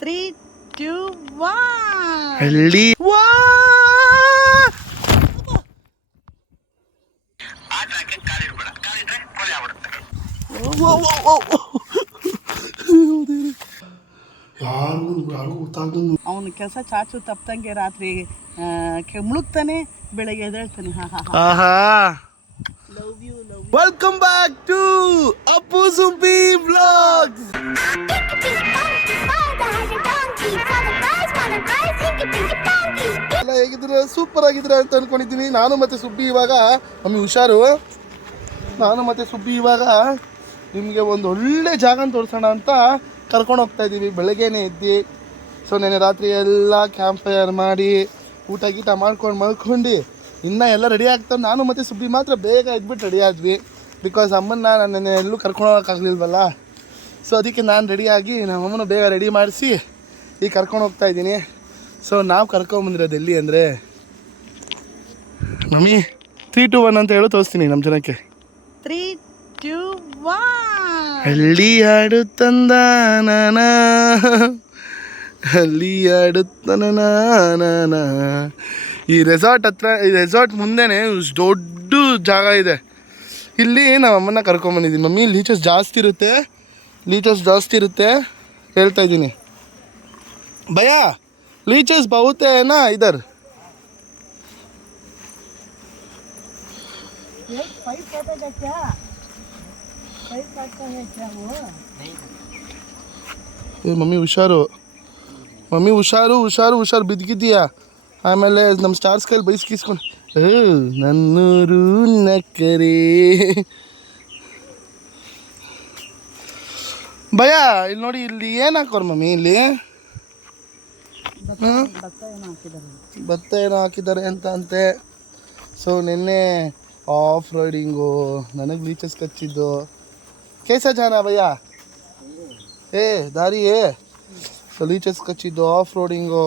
3, 2, 1. ಹಳ್ಳಿ ಅವನ ಕೆಲಸ ಚಾಚು ತಪ್ಪದಂಗೆ ರಾತ್ರಿ ಮುಳುಗ್ತಾನೆ, ಬೆಳಗ್ಗೆ ಎದ್ದೇಳ್ತಾನೆ. ಆಹಾ. Love you. Welcome back to Appu Subbi vlogs. ಎಲ್ಲ ಹೇಗಿದ್ರೆ ಸೂಪರ್ ಆಗಿದ್ರೆ ಅಂತ ಅನ್ಕೊಂಡಿದ್ದೀನಿ. ನಾನು ಮತ್ತೆ ಸುಬ್ಬಿ ಇವಾಗ ನಿಮಗೆ ಒಂದು ಒಳ್ಳೆ ಜಾಗ ತೋರಿಸೋಣ ಅಂತ ಕರ್ಕೊಂಡು ಹೋಗ್ತಾ ಇದ್ದೀವಿ. ಬೆಳಗ್ಗೆನೇ ಎದ್ದು ಸೊ ನೆನ್ನೆ ರಾತ್ರಿ ಎಲ್ಲ ಕ್ಯಾಂಪ್ ಫೈರ್ ಮಾಡಿ ಊಟ ಗೀಟ ಮಾಡ್ಕೊಂಡು ಮಲ್ಕೊಂಡು ಇನ್ನೂ ಎಲ್ಲ ರೆಡಿ ಆಗ್ತಾರೆ. ನಾನು ಮತ್ತು ಸುಬ್ಬಿ ಮಾತ್ರ ಬೇಗ ಎದ್ಬಿಟ್ಟು ರೆಡಿ ಆದ್ವಿ. ಬಿಕಾಸ್ ಅಮ್ಮನ್ನ ನಾನು ಎಲ್ಲೂ ಕರ್ಕೊಂಡು ಹೋಗೋಕ್ಕಾಗಲಿಲ್ವಲ್ಲ. ಸೊ ಅದಕ್ಕೆ ನಾನು ರೆಡಿಯಾಗಿ ನಮ್ಮಮ್ಮನ ಬೇಗ ರೆಡಿ ಮಾಡಿಸಿ ಈಗ ಕರ್ಕೊಂಡು ಹೋಗ್ತಾ ಇದ್ದೀನಿ. ಸೊ ನಾವು ಕರ್ಕೊಂಬಂದಿರೋದು ಎಲ್ಲಿ ಅಂದರೆ ಮಮ್ಮಿ 3, 2, 1 ಅಂತ ಹೇಳು ತೋರಿಸ್ತೀನಿ ನಮ್ಮ ಜನಕ್ಕೆ. 3, 2, 1. ಹಳ್ಳಿ ಹಾಡುತ್ತಂದ ನಾನ, ಹಳ್ಳಿ ಹಾಡುತ್ತನ. ಈ ರೆಸಾರ್ಟ್ ಮುಂದೆನೇ ದೊಡ್ಡ ಜಾಗ ಇದೆ. ಇಲ್ಲಿ ನಮ್ಮ ಅಮ್ಮನ ಕರ್ಕೊಂಬಂದಿದ್ದೀನಿ. ಮಮ್ಮಿ ಲೀಚಸ್ ಜಾಸ್ತಿ ಇರುತ್ತೆ ಹೇಳ್ತಾ ಇದ್ದೀನಿ. ಭಯ लीचेस बहुत है ना इधर. ಮಮ್ಮಿ ಹುಷಾರು ಬಿದ್ದಿದ್ಯಾ. ಆಮೇಲೆ ನಮ್ಮ ಸ್ಟಾರ್ ಸ್ಕೈಲ್ ಬೈಸ್ಕಿಸ್ಕೊಂಡು ನನ್ನೂರು ನಕ್ಕರೆ. ಭಯ ಇಲ್ಲಿ ನೋಡಿ, ಇಲ್ಲಿ ಏನು ಹಾಕೋರು ಮಮ್ಮಿ? ಇಲ್ಲಿ ಭತ್ತ ಏನೋ ಹಾಕಿದ್ದಾರೆ ಅಂತ ಅಂತೆ. ಸೊ ನಿನ್ನೆ ಆಫ್ ರೈಡಿಂಗು, ನನಗೆ ಲೀಚಸ್ ಕಚ್ಚಿದ್ದು. ಕೇಸ ಜಾನ ಭಯ್ಯ ದಾರಿ ಸೊ ಲೀಚಸ್ ಕಚ್ಚಿದ್ದು, ಆಫ್ ರೋಡಿಂಗು.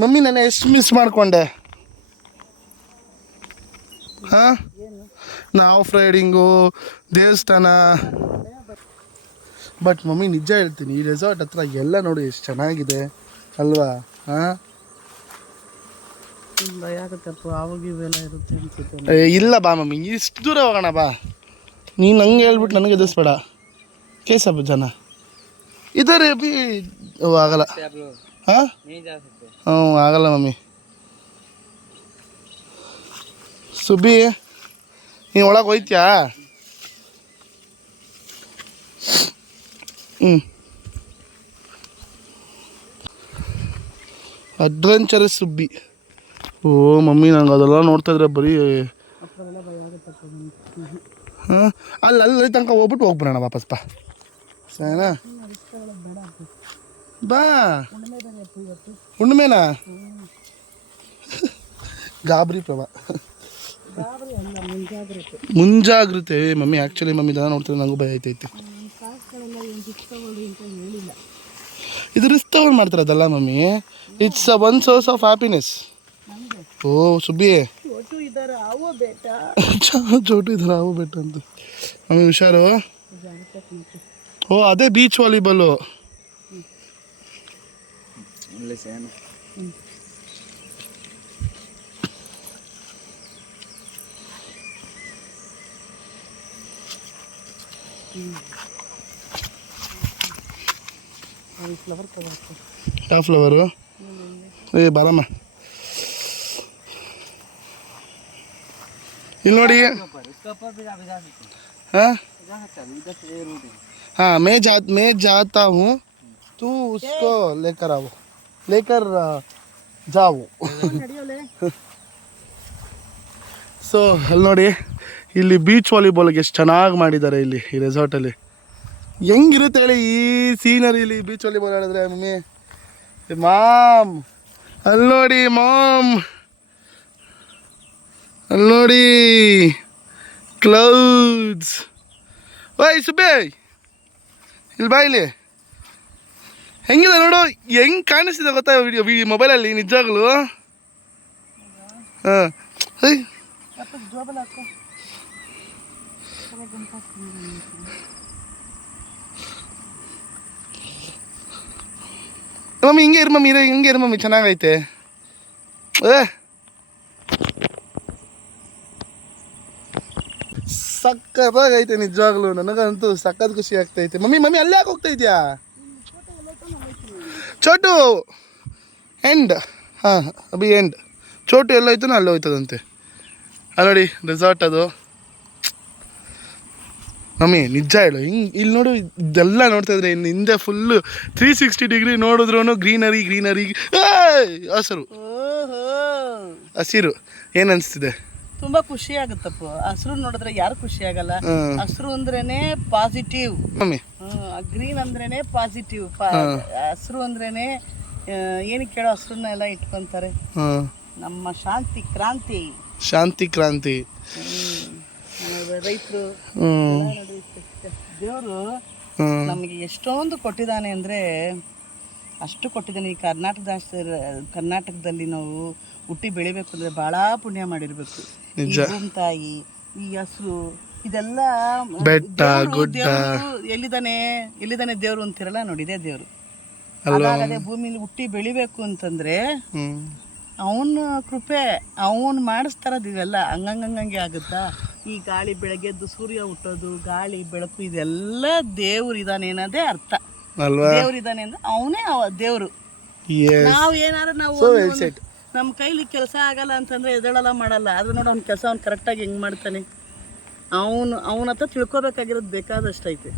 ಮಮ್ಮಿ ನಾನು ಎಷ್ಟು ಮಿಸ್ ಮಾಡಿಕೊಂಡೆ. ಹಾಂ, ನಾ ಆಫ್ ರೈಡಿಂಗು, ದೇವಸ್ಥಾನ. ಬಟ್ ಮಮ್ಮಿ ನಿಜ ಹೇಳ್ತೀನಿ, ಈ ರೆಸಾರ್ಟ್ ಹತ್ರ ಎಲ್ಲ ನೋಡಿ ಎಷ್ಟು ಚೆನ್ನಾಗಿದೆ ಅಲ್ವಾ? ಹಾಂ, ಇಲ್ಲ ಬಾ ಮಮ್ಮಿ, ಇಷ್ಟು ದೂರ ಹೋಗೋಣ ಬಾ. ನೀನು ನಂಗೆ ಹೇಳ್ಬಿಟ್ಟು ನನಗೆ ಎದುರಿಸ್ಬೇಡ. ಕೇಸಪ್ಪ ಜನ ಇದ್ದಾರೆ ಬಿ ಆಗಲ್ಲ. ಹಾಂ ಆಗಲ್ಲ ಮಮ್ಮಿ. ಸುಬ್ಬಿ ನೀನು ಒಳಗೆ ಹೋಯ್ತ್ಯಾ? ಅಡ್ವೆಂಚರಸ್ ಸುಬ್ಬಿ. ಓ ಮಮ್ಮಿ, ನಂಗೆ ಅದೆಲ್ಲ ನೋಡ್ತಾ ಇದ್ರೆ ಬರೀ ಹಾಂ ಅಲ್ಲಿ ತನಕ ಹೋಗ್ಬಿಟ್ಟು ಹೋಗ್ಬಿಡೋಣ ವಾಪಸ್ ಬಾ. ಸರಿನಾ? ಬಾ. ಹುಣ್ಣಿಮೆನಾ? ಗಾಬರಿ ಪ್ರಭಾ, ಮುಂಜಾಗ್ರತೆ ಮಮ್ಮಿ. ಆ್ಯಕ್ಚುಲಿ ಮಮ್ಮಿ ಇದೆಲ್ಲ ನೋಡ್ತಾರೆ, ನನಗೂ ಭಯ ಐತೈತಿ. ಇದು ರಿಸ್ಕ್ ತಗೊಂಡು ಮಾಡ್ತಾರೆ ಅದಲ್ಲ mummy. It's one source of happiness. ಓ ಸುಬ್ಬಿ, ಚೋಟು ಇದ್ದಾರೆ ಆವೋ ಬೇಟ ಅಂತ ಮಮ್ಮಿ ಹುಷಾರು. ಓ ಅದೇ ಬೀಚ್ ವಾಲಿಬಾಲು. ಯಾವ ಫ್ಲವರು? ಬಾರಮ್ಮ ಇಲ್ಲಿ ನೋಡಿ. हाँ मैं जाता हूँ, तू उसको लेकर जाओ. ಸೊ ಅಲ್ಲಿ ನೋಡಿ, ಇಲ್ಲಿ ಬೀಚ್ ವಾಲಿಬಾಲ್ಗೆ ಎಷ್ಟು ಚೆನ್ನಾಗಿ ಮಾಡಿದ್ದಾರೆ ಇಲ್ಲಿ ಈ ರೆಸಾರ್ಟಲ್ಲಿ. ಹೆಂಗಿರುತ್ತೆ ಹೇಳಿ ಈ ಸೀನರಿಲಿ ಬೀಚ್ ವಾಲಿಬಾಲ್ ಆಡಿದ್ರೆ ಮಮ್ಮಿ. ಮಾಮ್ ಅಲ್ಲಿ ನೋಡಿ, ಅಲ್ಲಿ ನೋಡಿ ಕ್ಲೌಡ್ಸ್. ಓಯ್ ಸುಬ್ಬಿ ಇಲ್ಲಿ ಬಾ, ಇಲ್ಲಿ ಹೆಂಗಿದೆ ನೋಡು, ಹೆಂಗೆ ಕಾಣಿಸ್ತಿದೆ ಗೊತ್ತಾ ಮೊಬೈಲಲ್ಲಿ ನಿಜವಾಗ್ಲು. ಹಾಂ ಮಮ್ಮಿ ಹಿಂಗೆ ಇರು ಮಮ್ಮಿ, ಹಿಂಗೆ ಇರು ಮಮ್ಮಿ, ಚೆನ್ನಾಗೈತೆ. ಸಕ್ಕತ್ತಾಗೈತೆ ನಿಜವಾಗ್ಲು, ನನಗಂತೂ ಸಕ್ಕತ್ ಖುಷಿ ಆಗ್ತೈತೆ. ಮಮ್ಮಿ ಮಮ್ಮಿ ಅಲ್ಲೇ ಯಾಕೆ ಹೋಗ್ತಾ ಇದೆಯಾ? ಚೋಟು ಎಂಡ್, ಹಾಂ ಅಭಿ ಎಂಡ್. ಚೋಟು ಎಲ್ಲೋಯ್ತು ಅಲ್ಲೇ ಹೋಯ್ತದಂತೆ. ಅಲ್ಲಿ ನೋಡಿ ರೆಸಾರ್ಟ್ ಅದು. ಮಮ್ಮಿ ನಿಜ ಹೇಳು, ಹಿಂಗೆ ಇಲ್ಲಿ ನೋಡು, ಇದೆಲ್ಲ ನೋಡ್ತಾ ಇದ್ರೆ ಇನ್ನು ಹಿಂದೆ ಫುಲ್ಲು 360 ಡಿಗ್ರಿ ನೋಡಿದ್ರು ಗ್ರೀನರಿ ಗ್ರೀನರಿ, ಹಸಿರು ಹಸಿರು. ಏನು ಅನಿಸ್ತಿದೆ? ತುಂಬಾ ಖುಷಿ ಆಗುತ್ತಪ್ಪ ಹಸಿರು ನೋಡಿದ್ರೆ. ಯಾರು ಖುಷಿ ಆಗಲ್ಲ? ಹಸಿರು ಅಂದ್ರೇನೆ ಪಾಸಿಟಿವ್ ಮಮ್ಮಿ, ಗ್ರೀನ್ ಅಂದ್ರೇನೆ ಪಾಸಿಟಿವ್. ಹಸಿರು ಅಂದ್ರೇನೆ ಏನಕ್ಕೆ ಕೇಳೋ, ಹಸಿರನ್ನ ಎಲ್ಲ ಇಟ್ಕೊಂತಾರೆ. ನಮ್ಮ ಶಾಂತಿ ಕ್ರಾಂತಿ, ಶಾಂತಿ ಕ್ರಾಂತಿ. ರೈತರು ದೇವರು ನಮಗೆ ಎಷ್ಟೊಂದು ಕೊಟ್ಟಿದ್ದಾನೆ ಅಂದರೆ ಅಷ್ಟು ಕೊಟ್ಟಿದ್ದಾನೆ. ಈ ಕರ್ನಾಟಕದಲ್ಲಿ ನಾವು ಹುಟ್ಟಿ ಬೆಳಿಬೇಕು ಅಂದರೆ ಭಾಳ ಪುಣ್ಯ ಮಾಡಿರ್ಬೇಕು. ಈ ಭೂಮಿ ತಾಯಿ, ಈ ಹಸಿರು, ಇದೆಲ್ಲ ಬೆಟ್ಟ ಗುಡ್ಡ. ಎಲ್ಲಿದ್ದಾನೆ ದೇವರು ಅಂತಿರಲ್ಲ ನೋಡಿ, ಇದೇ ದೇವರು. ಅದಾಗದೆ ಭೂಮಿಲಿ ಹುಟ್ಟಿ ಬೆಳಿಬೇಕು ಅಂತಂದ್ರೆ ಅವನ ಕೃಪೆ, ಅವನು ಮಾಡಿಸ್ತಾರದು. ಇವೆಲ್ಲ ಹಂಗಂಗೆ ಆಗುತ್ತಾ? ಈ ಗಾಳಿ ಬೆಳಗ್ಗೆದ್ದು ಸೂರ್ಯ ಹುಟ್ಟೋದು, ಗಾಳಿ ಬೆಳಕು, ಇದೆಲ್ಲ ದೇವ್ರು ಇದಾನೆ ಅನ್ನೋದೇ ಅರ್ಥ. ದೇವ್ರು ಇದಾನೆ ಅಂದ್ರೆ ಅವನೇ ದೇವ್ರು. ನಾವು ಏನಾರು ನಮ್ಮ ಕೈಲಿ ಕೆಲಸ ಆಗಲ್ಲ ಅಂತಂದ್ರೆ ಎದ್ದೇಳಲ್ಲ, ಮಾಡಲ್ಲ. ಆದ್ರೆ ನೋಡಿ ಅವ್ನ ಕೆಲಸ ಅವ್ನು ಕರೆಕ್ಟಾಗಿ ಹೆಂಗ್ ಮಾಡ್ತಾನೆ. ಅವನ ಹತ್ರ ತಿಳ್ಕೊಬೇಕಾಗಿರೋದು ಬೇಕಾದಷ್ಟು ಐತೆ.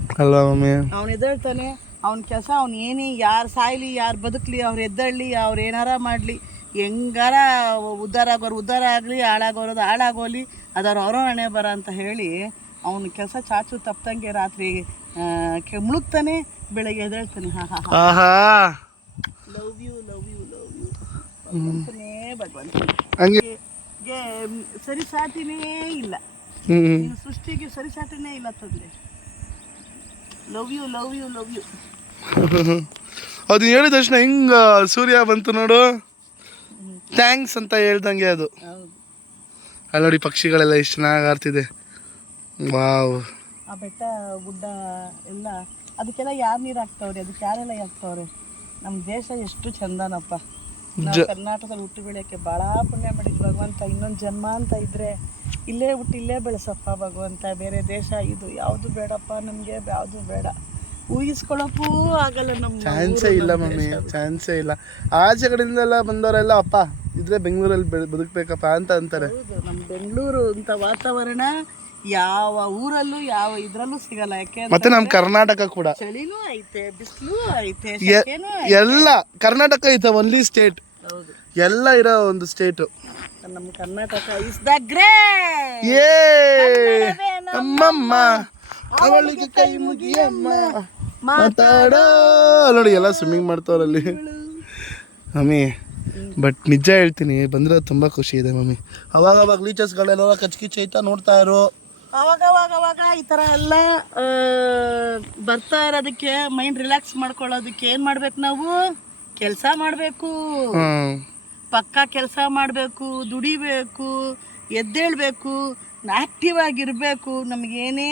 ಅವ್ನು ಎದ್ದೇಳ್ತಾನೆ, ಅವ್ನ ಕೆಲಸ ಅವ್ನು ಏನೇ, ಯಾರು ಸಾಯ್ಲಿ ಯಾರು ಬದುಕಲಿ, ಅವ್ರು ಎದ್ದೇಳಲಿ, ಅವ್ರು ಏನಾರ ಮಾಡಲಿ, ಹೆಂಗಾರ ಉದ್ಧಾರ ಆಗಲಿ, ಹಾಳಾಗೋರೋದು ಹಾಳಾಗೋಲಿ, ಅವ್ರ ಹಣೆ ಬರ ಅಂತ ಹೇಳಿ ಅವನ ಕೆಲಸ ಚಾಚು ತಪ್ಪದಂಗೆ ರಾತ್ರಿ ಮುಳುಗ್ತಾನೆ, ಬೆಳಗ್ಗೆ ಎದ್ದೇಳ್ತಾನೆ. Love you love you love you ಭಗವಂತನೇ, ಭಗವಂತನಿಗೆ ಸರಿ ಸಾಟಿನೇ ಇಲ್ಲ. ಸೃಷ್ಟಿಗೆ ಸರಿ ಸಾಟಿನೇ ಇಲ್ಲ ತಂದೆ. Love you love you love you. ಅದು ಹೇಳಿದ ತಕ್ಷಣ ಹಿಂಗ ಸೂರ್ಯ ಬಂತು ನೋಡು, ಥ್ಯಾಂಕ್ಸ್ ಅಂತ ಹೇಳ್ದಂಗೆ ಅದು. ಅಲ್ಲಿ ನೋಡಿ ಪಕ್ಷಿಗಳೆಲ್ಲ ಎಷ್ಟು ಚೆನ್ನಾಗಿ ಆಡ್ತಿದೆ. ವಾವ್. ಆ ಬೆಟ್ಟ ಗುಡ್ಡ ಎಲ್ಲ ಅದಕ್ಕೆಲ್ಲ ಯಾರು ನೀರು ಹಾಕ್ತವ್ರೆ? ಅದಕ್ಕೆ ಯಾರೆಲ್ಲ ಹಾಕ್ತವ್ರೆ? ನಮ್ಮ ದೇಶ ಎಷ್ಟು ಚಂದನಪ್ಪ. ನಾವು ಕರ್ನಾಟಕದಲ್ಲಿ ಹುಟ್ಟು ಬೆಳೆಯೋಕ್ಕೆ ಭಾಳ ಪುಣ್ಯ ಮಾಡಿದ್ದು ಭಗವಂತ. ಇನ್ನೊಂದು ಜನ್ಮ ಅಂತ ಇದ್ರೆ ಇಲ್ಲೇ ಹುಟ್ಟು ಇಲ್ಲೇ ಬೆಳೆಸಪ್ಪ ಭಗವಂತ. ಬೇರೆ ದೇಶ ಇದು ಯಾವುದು ಬೇಡಪ್ಪ ನಮಗೆ, ಯಾವುದು ಬೇಡ. ಊಹಿಸ್ಕೊಳ್ಳೋಕ್ಕೂ ಆಗಲ್ಲ. ನಮ್ಮ ಚಾನ್ಸೇ ಇಲ್ಲ ಮಮ್ಮಿ, ಚಾನ್ಸೇ ಇಲ್ಲ. ಆಚೆ ಕಡೆಯಿಂದೆಲ್ಲ ಬಂದವರೆಲ್ಲ ಅಪ್ಪ ಇದ್ರೆ ಬೆಂಗಳೂರಲ್ಲಿ ಬದುಕಬೇಕಪ್ಪ ಅಂತ ಅಂತಾರೆ. ನಮ್ಮ ಬೆಂಗಳೂರು ಅಂತ ವಾತಾವರಣ ಯಾವ ಊರಲ್ಲೂ ಯಾವ ಇದ್ರಲ್ಲೂ ಸಿಗಲ್ಲ. ಯಾಕೆ ಮತ್ತೆ ನಮ್ಮ ಕರ್ನಾಟಕ ಕೂಡ ಚಳಿನೂ ಐತೆ, ಬಿಸಿಲು ಐತೆ, ಎಲ್ಲ ಕರ್ನಾಟಕ ಐತೆ ಒನ್ಲಿ ಸ್ಟೇಟ್. ಹೌದು, ಎಲ್ಲ ಇರೋ ಒಂದು ಸ್ಟೇಟು ನಮ್ಮ ಕರ್ನಾಟಕ ಇಸ್ ದ ಗ್ರೇಟ್. ನಮ್ಮಮ್ಮ ಅವಳಿಗೆ ಕೈ ಮುಗಿಯಮ್ಮ ಮಾತಾಡೋ. ನೋಡಿ ಎಲ್ಲ ಸ್ವಿಮ್ಮಿಂಗ್ ಮಾಡ್ತಾವ್ರಲ್ಲಿ ಮಮ್ಮಿ. ಬಟ್ ನಿಜ ಹೇಳ್ತೀನಿ, ಬಂದ್ರೆ ತುಂಬ ಖುಷಿ ಇದೆ ಮಮ್ಮಿ. ಅವಾಗ ಲೀಚರ್ಸ್ಗಳೆಲ್ಲ ಕಚ್ಕಿಚ್ಚೈತಾ ನೋಡ್ತಾ ಇರೋ. ಅವಾಗ ಈ ಥರ ಎಲ್ಲ ಬರ್ತಾ ಇರೋದಕ್ಕೆ, ಮೈಂಡ್ ರಿಲ್ಯಾಕ್ಸ್ ಮಾಡ್ಕೊಳ್ಳೋದಕ್ಕೆ ಏನು ಮಾಡ್ಬೇಕು? ನಾವು ಕೆಲಸ ಮಾಡಬೇಕು, ಪಕ್ಕಾ ಕೆಲಸ ಮಾಡಬೇಕು, ದುಡಿಬೇಕು, ಎದ್ದೇಳಬೇಕು, ಆ್ಯಕ್ಟಿವ್ ಆಗಿರಬೇಕು. ನಮಗೇನೇ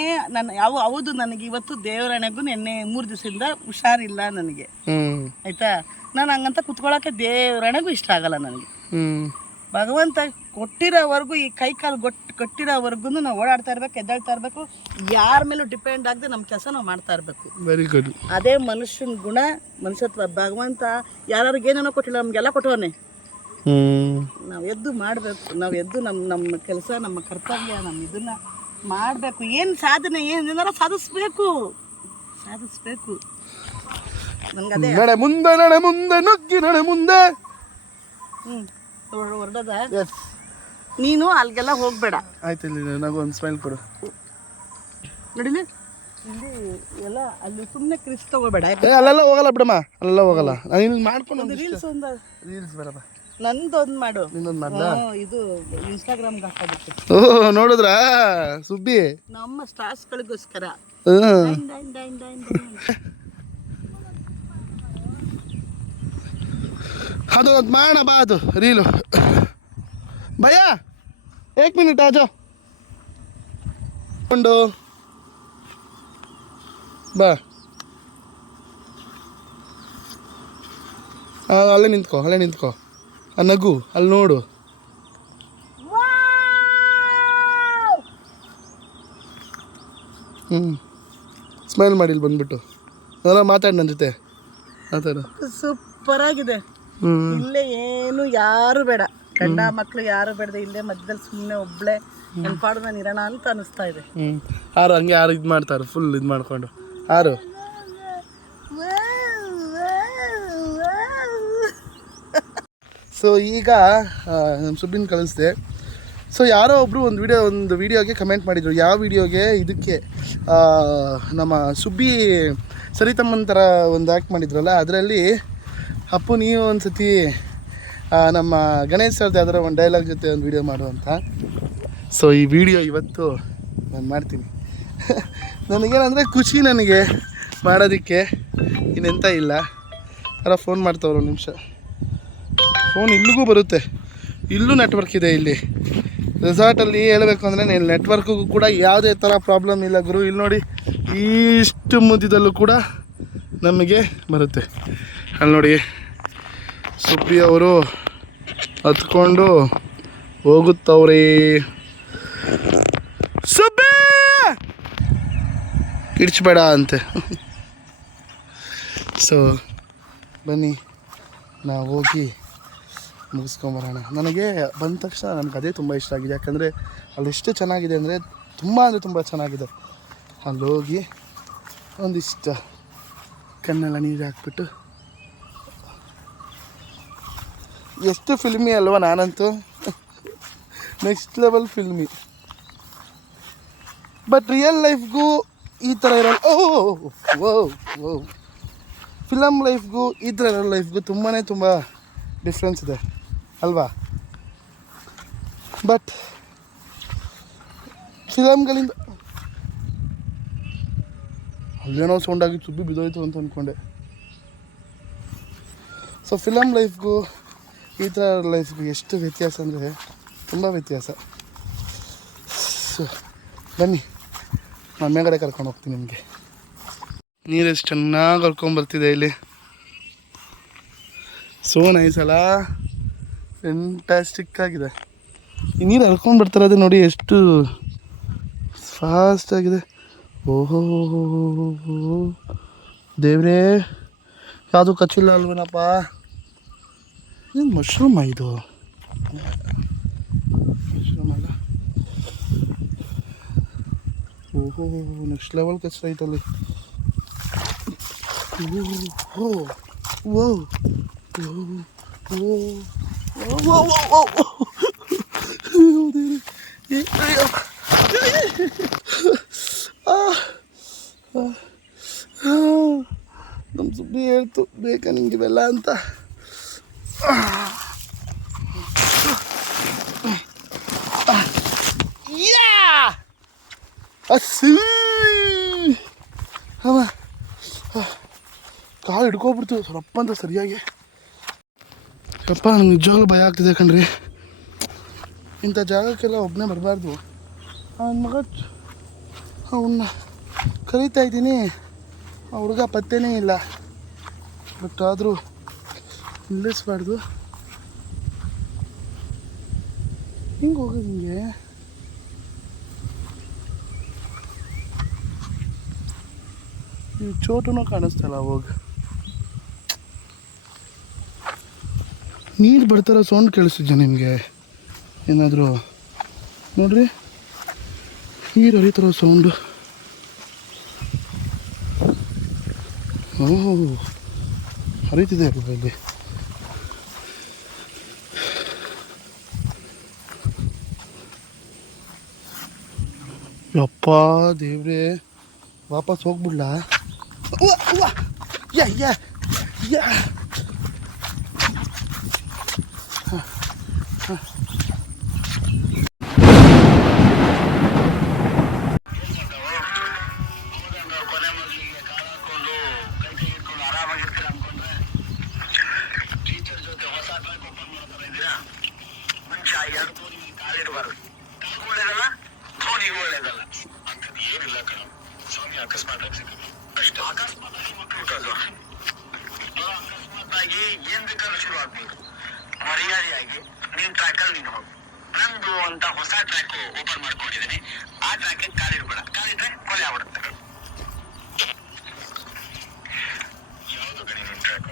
ಹೌದು, ನನಗೆ ಇವತ್ತು ದೇವರಣೆಗೂ ನಿನ್ನೆ 3 ದಿವಸದಿಂದ ಹುಷಾರಿಲ್ಲ ನನಗೆ, ಆಯಿತಾ? ನಾನು ಹಂಗಂತ ಕುತ್ಕೊಳ್ಳೋಕ್ಕೆ ದೇವರಣೆಗೂ ಇಷ್ಟ ಆಗಲ್ಲ ನನಗೆ. ಭಗವಂತ ಕೊಟ್ಟಿರೋವರೆಗೂ, ಈ ಕೈ ಕಾಲು ಕೊಟ್ಟಿರೋವರೆಗೂ ನಾವು ಓಡಾಡ್ತಾ ಇರ್ಬೇಕು, ಎದ್ದಾಳ್ತಾ ಇರಬೇಕು. ಯಾರ ಮೇಲೂ ಡಿಪೆಂಡ್ ಆಗದೆ ನಮ್ಮ ಕೆಲಸ ನಾವು ಮಾಡ್ತಾ ಇರಬೇಕು. Very good. ಅದೇ ಮನುಷ್ಯನ ಗುಣ, ಮನುಷ್ಯತ್ವ. ಭಗವಂತ ಯಾರ್ಯಾರಿಗೆ ಏನೇನೋ ಕೊಟ್ಟಿಲ್ಲ, ನಮಗೆಲ್ಲ ಕೊಟ್ಟವನೇ. ನಾವು ಎದ್ದು ಮಾಡಬೇಕು, ನಾವು ಎದ್ದು ನಮ್ಮ ಕೆಲಸ, ನಮ್ಮ ಕರ್ತವ್ಯ, ನಮ್ಮ ಇದನ್ನ ಮಾಡಬೇಕು. ಏನು ಸಾಧನೆ, ಏನಾರ ಸಾಧಿಸ್ಬೇಕು. ನನಗದೇ ನಡೆ ಮುಂದೆ ನುಗ್ಗಿ ನಡೆ ಮುಂದೆ ಹೊರಡೋದ. ನೀನು ಅಲ್ಲಿಗೆಲ್ಲ ಹೋಗ್ಬೇಡ, ಆಯ್ತು. ಇಲ್ಲಿ ನನಗೆ ಒಂದು ಸ್ಮೈಲ್ ಕೊಡು. ನೋಡಿಲಿ, ಇಲ್ಲಿ ಎಲ್ಲ ಅಲ್ಲಿ ಸುಮ್ಮನೆ ಕ್ರಿಸ್ ತಗೋಬೇಡ. ಅಲ್ಲೆಲ್ಲ ಹೋಗಲ್ಲ ಬಿಡಮ್ಮ, ಅಲ್ಲೆಲ್ಲ ಹೋಗಲ್ಲ. ನಾನು ಇಲ್ಲಿ ಮಾಡ್ಕೊಂಡು ರೀಲ್ಸ್ ಬರಪ್ಪ. ನಂದೊಂದು ಮಾಡು, ನಿನ್ನೊಂದು ಮಾಡ್ಲಾ? ಇದು ಇನ್ಸ್ಟಾಗ್ರಾಮ್ಗೆ ಹಾಕೋದಕ್ಕೆ. ಓ ನೋಡಿದ್ರಾ ಸುಬ್ಬಿ? ನಮ್ಮ ಸ್ಟಾರ್ಸ್ಗಳಿಗೋಸ್ಕರ. ಅದು ಮಾಡೋಣ ಬಾ, ಅದು ರೀಲು. ಭಯ್ಯ 1 ಮಿನಿಟ್ ಆಜೋ ಕೊಂಡು ಬಾ. ಅಲ್ಲೇ ನಿಂತ್ಕೋ ಆ ನಗು ಅಲ್ಲಿ ನೋಡು. ಸ್ಮೈಲ್ ಮಾಡಿ ಇಲ್ಲಿ ಬಂದ್ಬಿಟ್ಟು ನಾನು ಮಾತಾಡಿ ನನ್ನ ಜೊತೆ ಮಾತಾಡು. ಸೂಪರ್ ಆಗಿದೆ. ಇಲ್ಲೇ ಏನು ಯಾರು ಬೇಡ, ಗಂಡ ಮಕ್ಳು ಯಾರು ಬೇಡದೆ ಇಲ್ಲೇ ಮಧ್ಯದಲ್ಲಿ ಸುಮ್ಮನೆ ಒಬ್ಳೆ ನನ್ನ ಪಾಡು ನಾನು ಇರೋಣ ಅಂತ ಅನಿಸ್ತಾ ಇದೆ. ಯಾರು ಹಂಗೆ ಯಾರು ಇದು ಮಾಡ್ತಾರೆ ಫುಲ್ ಇದು ಮಾಡ್ಕೊಂಡು ಯಾರು. ಸೊ ಈಗ ನಮ್ಮ ಸುಬ್ಬಿನ ಕಳಿಸ್ದೆ. ಸೊ ಯಾರೋ ಒಬ್ಬರು ಒಂದು ವಿಡಿಯೋಗೆ ಕಮೆಂಟ್ ಮಾಡಿದರು. ಯಾವ ವಿಡಿಯೋಗೆ? ಇದಕ್ಕೆ ನಮ್ಮ ಸುಬ್ಬಿ ಸರಿತಮ್ಮನ ಥರ ಒಂದು ಆ್ಯಕ್ಟ್ ಮಾಡಿದ್ರಲ್ಲ, ಅದರಲ್ಲಿ ಅಪ್ಪು ನೀವು ಒಂದು ಸತಿ ನಮ್ಮ ಗಣೇಶ್ ಸರ್ದು ಯಾವ್ದಾರ ಒಂದು ಡೈಲಾಗ್ ಜೊತೆ ಒಂದು ವಿಡಿಯೋ ಮಾಡುವಂತ. ಸೊ ಈ ವಿಡಿಯೋ ಇವತ್ತು ನಾನು ಮಾಡ್ತೀನಿ. ನನಗೇನಂದರೆ ಖುಷಿ ನನಗೆ ಮಾಡೋದಕ್ಕೆ, ಇನ್ನೆಂತ ಇಲ್ಲ. ಯಾರೋ ಫೋನ್ ಮಾಡ್ತಾವ್ರು, ಒಂದು ನಿಮಿಷ. ಫೋನ್ ಇಲ್ಲಿಗೂ ಬರುತ್ತೆ, ಇಲ್ಲೂ ನೆಟ್ವರ್ಕ್ ಇದೆ. ಇಲ್ಲಿ ರೆಸಾರ್ಟಲ್ಲಿ ಹೇಳಬೇಕು ಅಂದರೆ ನೆಟ್ವರ್ಕಿಗೂ ಕೂಡ ಯಾವುದೇ ಥರ ಪ್ರಾಬ್ಲಮ್ ಇಲ್ಲ ಗುರು. ಇಲ್ಲಿ ನೋಡಿ, ಇಷ್ಟು ಮುದ್ದಿದಲ್ಲೂ ಕೂಡ ನಮಗೆ ಬರುತ್ತೆ. ಅಲ್ಲಿ ನೋಡಿ ಸುಬ್ಬಿ ಅವರು ಹತ್ಕೊಂಡು ಹೋಗುತ್ತವ್ರಿ. ಸುಬ್ಬಿ ಕಿಡ್ಚಬೇಡ ಅಂತೆ. ಸೊ ಬನ್ನಿ ನಾವು ಹೋಗಿ ಮುಗಿಸ್ಕೊಂಬರೋಣ. ನನಗೆ ಬಂದ ತಕ್ಷಣ ನನಗೆ ಅದೇ ತುಂಬ ಇಷ್ಟ ಆಗಿದೆ. ಯಾಕಂದರೆ ಅಲ್ಲಿ ಎಷ್ಟು ಚೆನ್ನಾಗಿದೆ ಅಂದರೆ ತುಂಬ ಚೆನ್ನಾಗಿದೆ. ಅಲ್ಲಿ ಹೋಗಿ ಒಂದಿಷ್ಟು ಕಣ್ಣೆಲ್ಲ ನೀರು ಹಾಕ್ಬಿಟ್ಟು, ಎಷ್ಟು ಫಿಲ್ಮಿ ಅಲ್ವಾ ನಾನಂತೂ, next level filmy. But real ಲೈಫ್ಗೂ ಈ ಥರ ಇರಲ್ಲ. ಓ ಫಿಲಮ್ ಲೈಫ್ಗೂ ಈ ಥರ ಇರೋ ಲೈಫ್ಗೂ ತುಂಬ ಡಿಫ್ರೆನ್ಸ್ ಇದೆ ಅಲ್ವಾ? ಬಟ್ ಫಿಲಮ್ಗಳಿಂದ ಅಲ್ಲೇನೋ ಸೌಂಡ್ ಆಗಿ ಸುಬ್ಬಿ ಬಿದ್ದೋಯ್ತು ಅಂತ ಅಂದ್ಕೊಂಡೆ. ಸೊ ಫಿಲಮ್ ಲೈಫ್ಗೂ ಈ ಥರ ಲೈಫ್ಗೂ ಎಷ್ಟು ವ್ಯತ್ಯಾಸ ಅಂದರೆ ತುಂಬ ವ್ಯತ್ಯಾಸ. ಸೊ ಬನ್ನಿ ನಾನು ಮೇಲ್ಗಡೆ ಕರ್ಕೊಂಡು ಹೋಗ್ತೀನಿ. ನಿಮಗೆ ನೀರೆಷ್ಟು ಚೆನ್ನಾಗಿ ಕರ್ಕೊಂಬರ್ತಿದೆ ಇಲ್ಲಿ. ಸೋ ನೈಸ್ ಅಲ್ಲ, ಫ್ಯಾಂಟಾಸ್ಟಿಕ್ ಆಗಿದೆ. ಈ ನೀರು ಹರ್ಕೊಂಡು ಬರ್ತಾರದು ನೋಡಿ, ಎಷ್ಟು ಫಾಸ್ಟಾಗಿದೆ. ಓಹೋ ದೇವ್ರೇ, ಯಾವುದು ಕಚ್ಚಿಲ್ಲ ಅಲ್ವೇನಪ್ಪ? ಇದು ಮಶ್ರೂಮ್ ಇದು, ಮಶ್ರೂಮ್ ಅಲ್ಲ. ಓಹೋ ನೆಕ್ಸ್ಟ್ ಲೆವೆಲ್ ಕಚ್ಚ ಐತಲ್ಲಿ. ಓಹೋ ಓ ನಮ್ಮ ಸುಬ್ಬಿ ಹೇಳ್ತು ಬೇಕಾ ನಿಂಗೆ ಇವೆಲ್ಲ ಅಂತ. ಕಾಲು ಹಿಡ್ಕೊಬಿಡ್ತು ಸ್ವಪ್ಪ ಅಂತ ಸರಿಯಾಗಿ. ಯಪ್ಪ ನನಗೆ ನಿಜವಾಗ್ಲೂ ಭಯ ಆಗ್ತಿದೆ ಕಣ್ರಿ. ಇಂಥ ಜಾಗಕ್ಕೆಲ್ಲ ಒಬ್ಬನೇ ಬರಬಾರ್ದು. ಅವನ ಮಗ ಅವನ್ನ ಕರೀತಾ ಇದ್ದೀನಿ, ಆ ಹುಡುಗ ಪತ್ತೇನೇ ಇಲ್ಲ. ಬಟ್ ಆದರೂ ನಿಲ್ಲಿಸ್ಬಾರ್ದು. ಹಿಂಗೆ ಹೋಗೋದು ಹಿಂಗೆ. ಈ ಚೋಟುನೂ ಕಾಣಿಸ್ತಲ್ಲ ಹೋಗಿ. ನೀರು ಬರ್ತಾರ ಸೌಂಡ್ ಕೇಳಿಸ್ತಿದ್ಯಾ ನಿಮಗೆ ಏನಾದರೂ? ನೋಡ್ರಿ, ನೀರು ಹರಿತಾರೋ ಸೌಂಡು. ಓಹೋ ಹರಿತಿದೆ ಅಲ್ವ ಇಲ್ಲಿ. ಯಪ್ಪ ದೇವ್ರೆ, ವಾಪಸ್ ಹೋಗ್ಬಿಡ್ಲಾ? ಯಾ ಯಾ ಯಾ ಅಕಸ್ಮಾತ್ ಏನ್ ಬೇಕಾದ್ರೂ ಶುರು ಆಗ್ಬೋದು. ಮರ್ಯಾದೆಯಾಗಿ ನಿನ್ ಟ್ರ್ಯಾಕಲ್ಲಿ ನೀನು ಹೋಗು. ನಂದು ಅಂತ ಹೊಸ ಟ್ರ್ಯಾಕ್ ಓಪನ್ ಮಾಡ್ಕೊಂಡಿದ್ದೀನಿ. ಆ ಟ್ರ್ಯಾಕ್ ಕಾಲಿಡ್ಬೇಡ, ಕಾಲಿಟ್ರೆ ಕೊಲೆ ಆಗ್ಬಿಡುತ್ತೆ. ಯಾವುದು ಗಣಿ ನಿನ್ ಟ್ರ್ಯಾಕ್?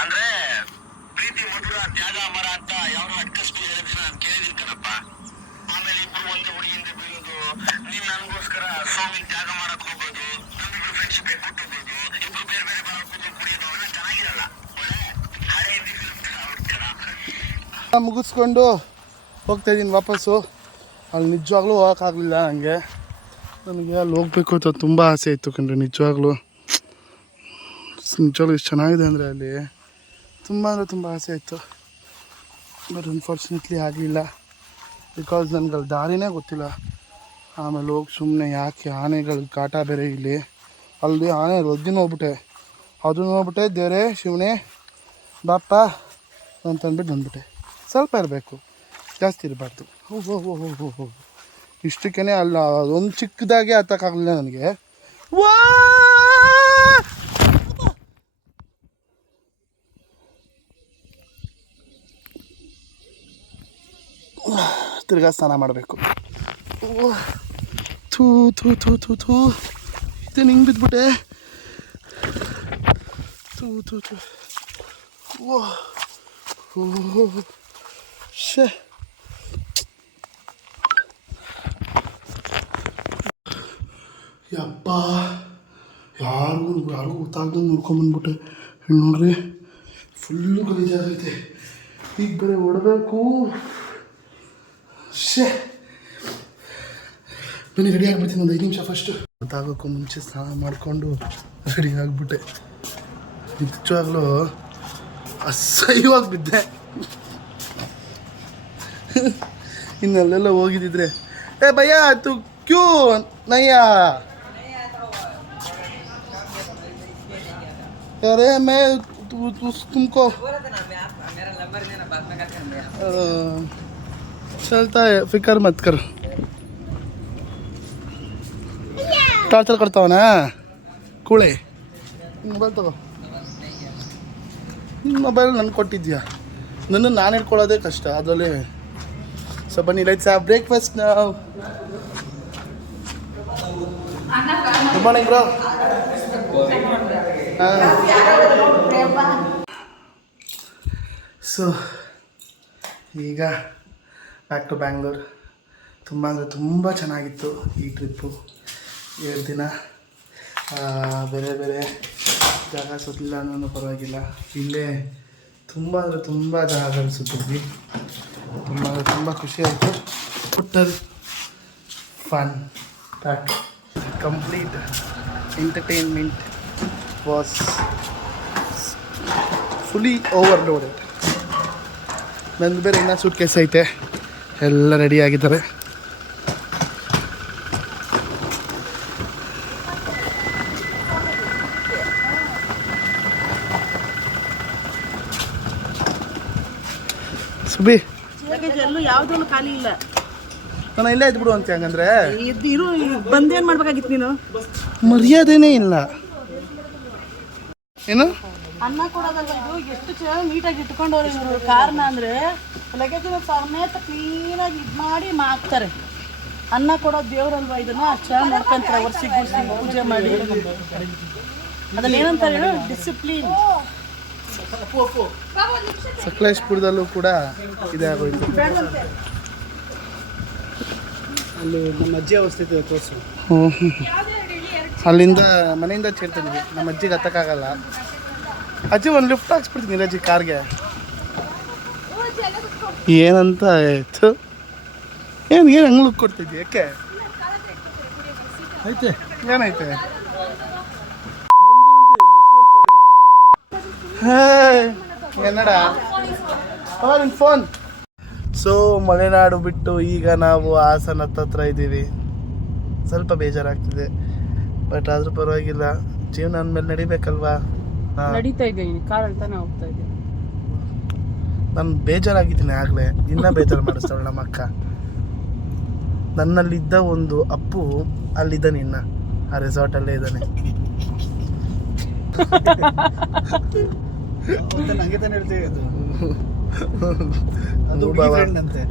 ಅಂದ್ರೆ ಪ್ರೀತಿ ಮಧುರ ತ್ಯಾಗ ಅಮರ ಅಂತ ಯಾರು ಅಟ್ಕಸ್ಬಿಟ್ಟು ಹೇಳಿದ್ರೆ ನಾನು ಕೇಳಿದೀನಿ ಕಣಪ್ಪ. ಆಮೇಲೆ ಇಬ್ರು ಒಂದೇ ಹುಡುಗಿಯಿಂದ ಬೀಳೋದು, ನೀನ್ ನನಗೋಸ್ಕರ ಸೋಮಿನ್ ತ್ಯಾಗ ಮಾಡಕ್ ಹೋಗೋದು, ನಮ್ಮಿಬ್ರು ಫ್ರೆಂಡ್ಶಿಪ್ ಕೊಟ್ಟೋಗೋದು, ಇಬ್ರು ಬೇರೆ ಬೇರೆ ಬಾಳ್ ಕುಡಿಯೋದು ಅವೆಲ್ಲ ಚೆನ್ನಾಗಿರಲ್ಲ. ಒಳ್ಳೆ ಹಳೆ ಹಿಂದಿ ಫಿಲ್ಮ್ ಆಗ್ಬಿಡ್ತಾರ. ಮುಗಿಸ್ಕೊಂಡು ಹೋಗ್ತಾ ಇದ್ದೀನಿ ವಾಪಸ್ಸು. ಅಲ್ಲಿ ನಿಜವಾಗ್ಲೂ ಹೋಗೋಕ್ಕಾಗಲಿಲ್ಲ ನನಗೆ. ನನಗೆ ಅಲ್ಲಿ ಹೋಗ್ಬೇಕು ಅಂತ ತುಂಬ ಆಸೆ ಇತ್ತು ಕಣ್ರಿ. ನಿಜವಾಗ್ಲೂ ಎಷ್ಟು ಚೆನ್ನಾಗಿದೆ ಅಂದರೆ ಅಲ್ಲಿ ತುಂಬ ಅಂದರೆ ತುಂಬ ಆಸೆ ಇತ್ತು. ಬಟ್ ಅನ್ಫಾರ್ಚುನೇಟ್ಲಿ ಆಗಲಿಲ್ಲ. ಬಿಕಾಸ್ ನನಗೆ ಅಲ್ಲಿ ದಾರಿನೇ ಗೊತ್ತಿಲ್ಲ. ಆಮೇಲೆ ಹೋಗಿ ಸುಮ್ಮನೆ ಯಾಕೆ ಆನೆಗಳ ಕಾಟ ಬೇರೆ ಇಲ್ಲಿ. ಅಲ್ಲಿ ಆನೆ ರೊದ್ದಿನ ಹೋಗ್ಬಿಟ್ಟೆ, ಅದನ್ನು ಹೋಗ್ಬಿಟ್ಟೆ. ದೇವರೇ ಶಿವನೇ ಬಾಪ್ಪ ಅಂತಂದ್ಬಿಟ್ಟು ಬಂದ್ಬಿಟ್ಟೆ. ಸ್ವಲ್ಪ ಇರಬೇಕು, ಜಾಸ್ತಿ ಇರಬಾರ್ದು. ಓಹೋ ಇಷ್ಟಕ್ಕೇ ಅಲ್ಲ, ಅದೊಂದು ಚಿಕ್ಕದಾಗೆ ಹತ್ತಕ್ಕಾಗಲಿಲ್ಲ ನನಗೆ. ವಾ ತಿರ್ಗಾ ಸ್ನಾನ ಮಾಡಬೇಕು. ಥೂ ಥೂ ಥೂ ಥೂ ಥೂ ಇದೇನು ಹಿಂಗೆ ಬಿದ್ದುಬಿಟ್ಟೆ. ಥೂ ಥೂ ಥೂ ಓ ಶೇ. ಯಪ್ಪ ಯಾರಿಗೂ ಗೊತ್ತಾಗ್ದಂಗೆ ನೋಡ್ಕೊಂಬಂದ್ಬಿಟ್ಟೆ. ಇಲ್ಲಿ ನೋಡ್ರಿ ಫುಲ್ಲು ಗಲೀಜಾಗೈತೆ. ಈಗ ಬೇರೆ ಹೊಡಬೇಕು. ಶೇ ಬನ್ನಿ ರೆಡಿ ಆಗಿಬಿಡ್ತೀನಿ ಒಂದು 5 ನಿಮಿಷ ಫಸ್ಟು. ಗೊತ್ತಾಗೋಕ್ಕೂ ಮುಂಚೆ ಸ್ನಾನ ಮಾಡಿಕೊಂಡು ರೆಡಿ ಆಗಿಬಿಟ್ಟೆ. ನಿಜವಾಗ್ಲೂ ಅಸಹ್ಯವಾಗಿ ಬಿದ್ದೆ. ಇನ್ನಲ್ಲೆಲ್ಲ ಹೋಗಿದ್ದಿದ್ರೆ ಏ ಭಯ್ಯ ತು ಕ್ಯೂ ನಯ್ಯ अरे मैं तुमको चलता है, फिक्र मत कर. ಟಾರ್ಚರ್ ಕೊಡ್ತಾವನಾ ಕೂಳೆ. ಮೊಬೈಲ್ ತಗೋ. ನಿಮ್ಮ ಮೊಬೈಲ್ ನನಗೆ ಕೊಟ್ಟಿದ್ಯಾ, ನನ್ನ ನಾನು ಇಟ್ಕೊಳ್ಳೋದೇ ಕಷ್ಟ ಅದರಲ್ಲಿ. ಸೊ ಬನ್ನಿ let's have breakfast now. Good morning bro. So ಈಗ ಬ್ಯಾಕ್ ಟು ಬ್ಯಾಂಗ್ಳೂರ್. ತುಂಬ ಅಂದರೆ ತುಂಬ ಚೆನ್ನಾಗಿತ್ತು ಈ ಟ್ರಿಪ್ಪು. 7 ದಿನ ಬೇರೆ ಬೇರೆ ಜಾಗ ಸುತ್ತಲಿಲ್ಲ ಅನ್ನೋ ಪರವಾಗಿಲ್ಲ. ಇಲ್ಲೇ ತುಂಬ ಅಂದರೆ ತುಂಬ ಜಾಗಗಳು ಸುತ್ತಿದ್ವಿ. ತುಂಬ ಅಂದರೆ ತುಂಬ ಖುಷಿ ಆಯಿತು. Total fun pack complete entertainment was fully overloaded. ನಂದು ಬೇರೆ ಇನ್ನೂ ಸೂಟ್ ಕೇಸ್ ಐತೆ, ಎಲ್ಲ ರೆಡಿ ಆಗಿದ್ದಾರೆ. ಸುಬಿ ಎಲ್ಲೂ ಯಾವುದೂ ಖಾಲಿ ಇಲ್ಲ. ನಾನು ಇಲ್ಲೇ ಇದ್ಬಿಡು ಅಂತ ಹಂಗಂದ್ರೆ ಇರು ಬಂದೇನು ಮಾಡ್ಬೇಕಾಗಿತ್ತು ನೀನು? ಮರ್ಯಾದೆನೇ ಇಲ್ಲ. ಏನು ಅನ್ನ ಕೊಡೋದಲ್ಲ ಇದು. ಎಷ್ಟು ಚೆನ್ನಾಗಿ ನೀಟಾಗಿ ಇಟ್ಕೊಂಡವ್ರು ಇವರು. ಕಾರಣ ಅಂದರೆ ಲಗೇಜಿನ ಸಮೇತ ಕ್ಲೀನಾಗಿ ಇದು ಮಾಡಿ ಮಾಕ್ತಾರೆ. ಅನ್ನ ಕೊಡೋದು ದೇವ್ರಲ್ವಾ, ಇದನ್ನ ಅಷ್ಟು ಚೆನ್ನಾಗಿ ನೋಡ್ಕೊಂತಾರೆ. ವರ್ಷಕ್ಕೆ ಪೂಜೆ ಮಾಡಿ ಅದನ್ನ ಏನಂತಾರೆ ಹೇಳು, ಡಿಸಿಪ್ಲಿನ್. ಸಕಲೇಶ್ಪುರದಲ್ಲೂ ಕೂಡ ಇದೇ ಆಗೋಯ್ತು. ಅಲ್ಲಿ ನಮ್ಮ ಅಜ್ಜಿ ಅವಸ್ಥಿತಿ ತೋರಿಸು. ಅಲ್ಲಿಂದ ಮನೆಯಿಂದ ಚೇಳ್ತಿದ್ವಿ. ನಮ್ಮ ಅಜ್ಜಿಗೆ ಹತ್ತಕ್ಕಾಗಲ್ಲ. ಅಜ್ಜಿ ಒಂದು ಲಿಫ್ಟ್ ಹಾಕ್ಸ್ಬಿಡ್ತೀನಿ ಅಜ್ಜಿ ಕಾರ್ಗೆ. ಏನಂತ ಆಯ್ತು? ಏನು ಹಂಗೆ ಲುಕ್ ಕೊಡ್ತಿದ್ವಿ? ಯಾಕೆ ಐತೆ? ಏನೈತೆ? ಹೇ ಕನ್ನಡ ನಿನ್ನ ಫೋನ್. ಸೊ ಮಲೆನಾಡು ಬಿಟ್ಟು ಈಗ ನಾವು ಹಾಸನ ಹತ್ರ ಇದ್ದೀವಿ. ಸ್ವಲ್ಪ ಬೇಜಾರಾಗ್ತಿದೆ, ಬಟ್ ಆದರೂ ಪರವಾಗಿಲ್ಲ, ಜೀವನ ಅಂದಮೇಲೆ ನಡಿಬೇಕಲ್ವಾ. ನಡೀತಾ ಇದ್ದೀನಿ, ಕಾರಲ್ಲಿ ತಾನೇ ಹೋಗ್ತಾ ಇದ್ದೀನಿ. ನಾನು ಬೇಜಾರಾಗಿದ್ದೀನಿ ಆಗಲೇ, ಇನ್ನೂ ಬೇಜಾರು ಮಾಡಿಸ್ತಾಳೆ ನಮ್ಮ ಅಕ್ಕ. ನನ್ನಲ್ಲಿದ್ದ ಒಂದು ಅಪ್ಪು ಅಲ್ಲಿದ್ದಾನೆ, ಇನ್ನ ಆ ರೆಸಾರ್ಟಲ್ಲೇ ಇದ್ದಾನೆ.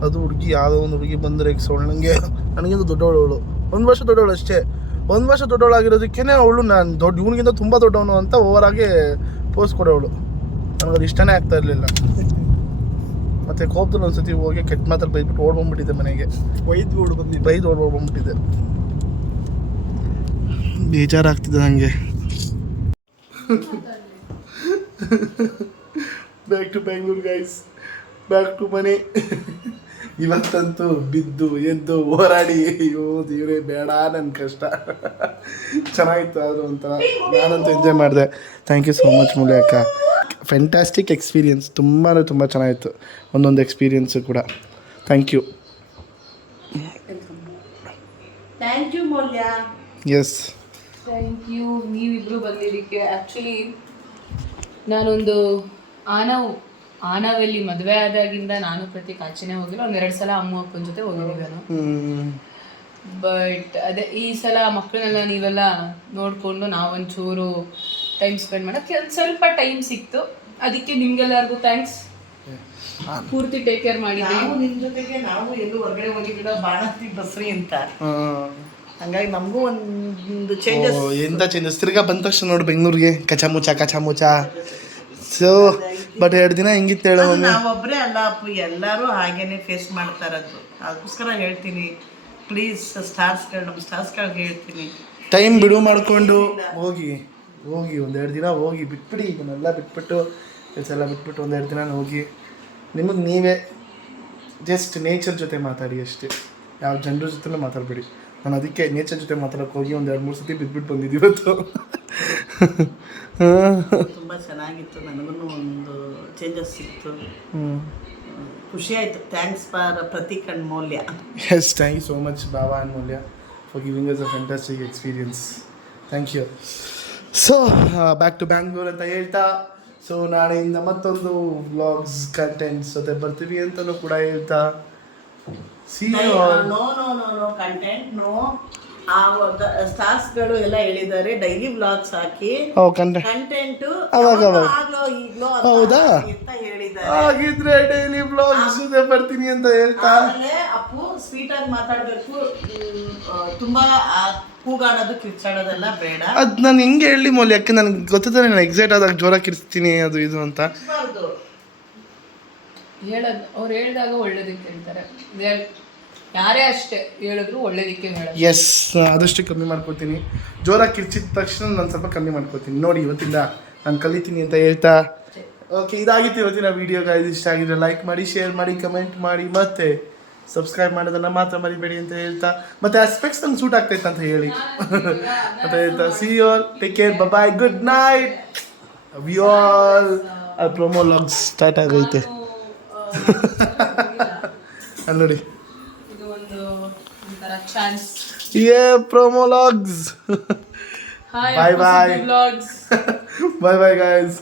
ಅದು ಹುಡುಗಿ ಯಾವುದೋ ಒಂದು ಹುಡುಗಿ ಬಂದರೆ ಸೊಳ್ಳಂಗೆ ನನಗಿಂತ ದೊಡ್ಡವಳು, 1 ವರ್ಷ ದೊಡ್ಡವಳು ಅಷ್ಟೇ. 1 ವರ್ಷ ದೊಡ್ಡವಳಾಗಿರೋದಕ್ಕೇ ಅವಳು ನಾನು ದೊಡ್ಡ ಇವನಿಗಿಂತ ತುಂಬ ದೊಡ್ಡವನು ಅಂತ ಓವರಾಗಿ ಪೋಸ್ ಕೊಡೋವಳು. ನನಗದು ಇಷ್ಟನೇ ಆಗ್ತಾ ಇರಲಿಲ್ಲ. ಮತ್ತು ಕೋಪದಲ್ಲಿ ಒಂದ್ಸತಿ ಹೋಗಿ ಕೆಟ್ಟ ಮಾತ್ರ ಬೈದ್ಬಿಟ್ಟು ಓಡ್ಬಂದ್ಬಿಟ್ಟಿದ್ದೆ ಮನೆಗೆ. ಬೈದು ಓಡ್ಬಂದ್ಬಿಟ್ಟಿದ್ದೆ. ಬೇಜಾರಾಗ್ತಿದೆ ನನಗೆ. Back to Bengaluru guys, back to ಮನೆ. ಇವತ್ತಂತೂ ಬಿದ್ದು ಎದ್ದು ಹೋರಾಡಿ, ಅಯ್ಯೋ ದೇವ್ರೆ ಬೇಡ ನನ್ನ ಕಷ್ಟ. ಚೆನ್ನಾಗಿತ್ತು ಆದರೂ ಒಂಥರ, ನಾನಂತೂ ಎಂಜಾಯ್ ಮಾಡಿದೆ. ಥ್ಯಾಂಕ್ ಯು ಸೋ ಮಚ್ ಮೂಲೆ ಅಕ್ಕ. ಫ್ಯಾಂಟಾಸ್ಟಿಕ್ ಎಕ್ಸ್ಪೀರಿಯನ್ಸ್, ತುಂಬ ಚೆನ್ನಾಗಿತ್ತು ಒಂದೊಂದು ಎಕ್ಸ್ಪೀರಿಯನ್ಸು ಕೂಡ. Thank you. Thank you Maulya. Yes, thank you ನೀವಿಬ್ಬರು ಬಂದಿದ್ದಕ್ಕೆ. ಆ್ಯಕ್ಚುಲಿ ನಾನೊಂದು ಆನವಲ್ಲಿ ಮದುವೆ ಆದಾಗಿಂದ ನಾನು ಪ್ರತೀಕ್ ಆಚೆನೇ ಹೋಗಿಲ್ಲ. 1-2 ಸಲ ಅಮ್ಮ ಅಪ್ಪನ ಜೊತೆ ಹೋಗಿದ್ದೀವಿ ನಾನು. ಬಟ್ ಅದೇ ಈ ಸಲ ಮಕ್ಕಳನ್ನೆಲ್ಲ ನೀವೆಲ್ಲ ನೋಡಿಕೊಂಡು ನಾವೊಂಚೂರು ಟೈಮ್ ಸ್ಪೆಂಡ್ ಮಾಡೋಕ್ಕೆ ಒಂದು ಸ್ವಲ್ಪ ಟೈಮ್ ಸಿಕ್ತು. ಅದಕ್ಕೆ ನಿಮ್ಗೆಲ್ಲರಿಗೂ ಥ್ಯಾಂಕ್ಸ್. ಪೂರ್ತಿ ಟೇಕ್ ಕೇರ್ ಮಾಡಿದ್ದೀವಿ. ನಾವು ನಿಮ್ಮ ಜೊತೆಗೆ ನಾವು ಎಲ್ಲೂ ಹೊರಗಡೆ ಹೋಗಿದ್ದೀವಿ, ಬಾಣಸ್ತಿ ಬಸ್ರಿ ಅಂತ. ಹಂಗಾಗಿ ನಮಗೂ ಒಂದು ಚೇಂಜಸ್. ಎಂಥ ಚೇಂಜಸ್. ತಿರ್ಗಾ ಬಂದ ತಕ್ಷಣ ನೋಡಿ ಬೆಂಗಳೂರಿಗೆ ಕಚಾಮುಚ. ಸೊ ಬಟ್ 2 ದಿನ ಹೆಂಗಿತ್ತು ಹೇಳೋ. ನಾವೊಬ್ಬರೇ ಅಲ್ಲ ಅಪ್ಪು, ಎಲ್ಲರೂ ಹಾಗೇನೆ ಫೇಸ್ ಮಾಡ್ತಾ ಇರೋದು. ಅದಕ್ಕೋಸ್ಕರ ಹೇಳ್ತೀನಿ, ಪ್ಲೀಸ್ ನಮ್ಮ ಸ್ಟಾರ್ಸ್ಗಳಿಗೆ ಹೇಳ್ತೀನಿ, ಟೈಮ್ ಬಿಡು ಮಾಡಿಕೊಂಡು ಹೋಗಿ 1-2 ದಿನ ಹೋಗಿ ಬಿಟ್ಬಿಡಿ. ಇದನ್ನೆಲ್ಲ ಬಿಟ್ಬಿಟ್ಟು ಕೆಲಸ ಎಲ್ಲ ಬಿಟ್ಬಿಟ್ಟು 1-2 ದಿನ ಹೋಗಿ ನಿಮಗೆ ನೀವೇ ಜಸ್ಟ್ ನೇಚರ್ ಜೊತೆ ಮಾತಾಡಿ ಅಷ್ಟೇ. ಯಾವ ಜನರ ಜೊತೆನೂ ಮಾತಾಡಬೇಡಿ. ನಾನು ಅದಕ್ಕೆ ನೇಚರ್ ಜೊತೆ ಮಾತಾಡೋಕೆ ಹೋಗಿ 1-2-3 ಸತಿ ಬಿಟ್ಬಿಟ್ಟು ಬಂದಿದ್ದು ಇವತ್ತು. ತುಂಬ ಚೆನ್ನಾಗಿತ್ತು. ನನಗೂ ಒಂದು ಚೇಂಜಸ್ ಸಿಕ್ತು, ಖುಷಿ ಆಯಿತು. Thanks for Prateek and Maulya. Yes, thank you so much Baba and Maulya for giving us a fantastic experience. Thank you. So back to Bangalore ಅಂತ ಹೇಳ್ತಾ, ಸೊ ನಾಳೆಯಿಂದ ಮತ್ತೊಂದು ವ್ಲಾಗ್ಸ್ ಕಂಟೆಂಟ್ಸ್ ಜೊತೆ ಬರ್ತೀವಿ ಅಂತಲೂ ಕೂಡ ಹೇಳ್ತಾ, see you all. No content, no. ಆ ಸ್ಟಾರ್ಸ್ಗಳು ಎಲ್ಲ ಹೇಳಿದ್ದಾರೆ ಡೈಲಿ ವ್ಲಾಗ್ಸ್ ಹಾಕಿ ಕಂಟೆಂಟ್ ಹೌದಾ ಅಂತ ಹೇಳಿದ್ದಾರೆ. ಹಾಗಿದ್ರೆ ಡೈಲಿ ವ್ಲಾಗ್ಸ್ ಜೊತೆ ಬರ್ತೀನಿ ಅಂತ ಹೇಳ್ತಾ, ಆಮೇಲೆ ಅಪ್ಪು ಸ್ವೀಟ್ ಆಗಿ ಮಾತಾಡಬೇಕು, ತುಂಬಾ ಕೂಗಾಡೋದು ಕಿರ್ಚಾಡೋದೆಲ್ಲ ಬೇಡ. ಅದು ನಾನು ಹೆಂಗೆ ಹೇಳಿ ಮೌಲ್ಯ, ಯಾಕೆ ನನಗೆ ಗೊತ್ತಿದೆ ನಾನು ಎಕ್ಸೈಟ್ ಆದಾಗ ಜೋರಾಗಿ ಕಿರ್ಸ್ತೀನಿ ಅದು ಇದು ಅಂತ. ಅವ್ರು ಹೇಳಿದಾಗ ಒಳ್ಳೇದಕ್ಕೆ ಹೇಳ್ತಾರೆ, ಯಾರೇ ಅಷ್ಟೇ ಹೇಳಿದ್ರು ಒಳ್ಳೇದಕ್ಕೆ ಹೇಳೋದು. ಎಸ್, ಆದಷ್ಟು ಕಮ್ಮಿ ಮಾಡ್ಕೊತೀನಿ. ಜೋರಾಗಿ ಕಿರ್ಚಿದ ತಕ್ಷಣ ನಾನು ಸ್ವಲ್ಪ ಕಮ್ಮಿ ಮಾಡ್ಕೊತೀನಿ. ನೋಡಿ ಇವತ್ತಿಂದ ನಾನು ಕಲಿತೀನಿ ಅಂತ ಹೇಳ್ತಾ, ಓಕೆ, ಇದಾಗಿತ್ತು ಇವತ್ತಿನ ವೀಡಿಯೋ. ಇಷ್ಟ ಆಗಿದ್ರೆ ಲೈಕ್ ಮಾಡಿ, ಶೇರ್ ಮಾಡಿ, ಕಮೆಂಟ್ ಮಾಡಿ, ಮತ್ತೆ ಸಬ್ಸ್ಕ್ರೈಬ್ ಮಾಡೋದನ್ನು ಮಾತ್ರ ಮರಿಬೇಡಿ ಅಂತ ಹೇಳ್ತಾ, ಮತ್ತೆ ಆ ಸ್ಪೆಕ್ಸ್ ನಂಗೆ ಸೂಟ್ ಆಗ್ತೈತೆ ಅಂತ ಹೇಳಿ ಅಂತ ಹೇಳ್ತಾ, see you all, take care, bye, good night. We all promo logs start ಆಗೈತೆ ನೋಡಿ. Yeah, promo logs. Hi, bye vlogs. Bye guys.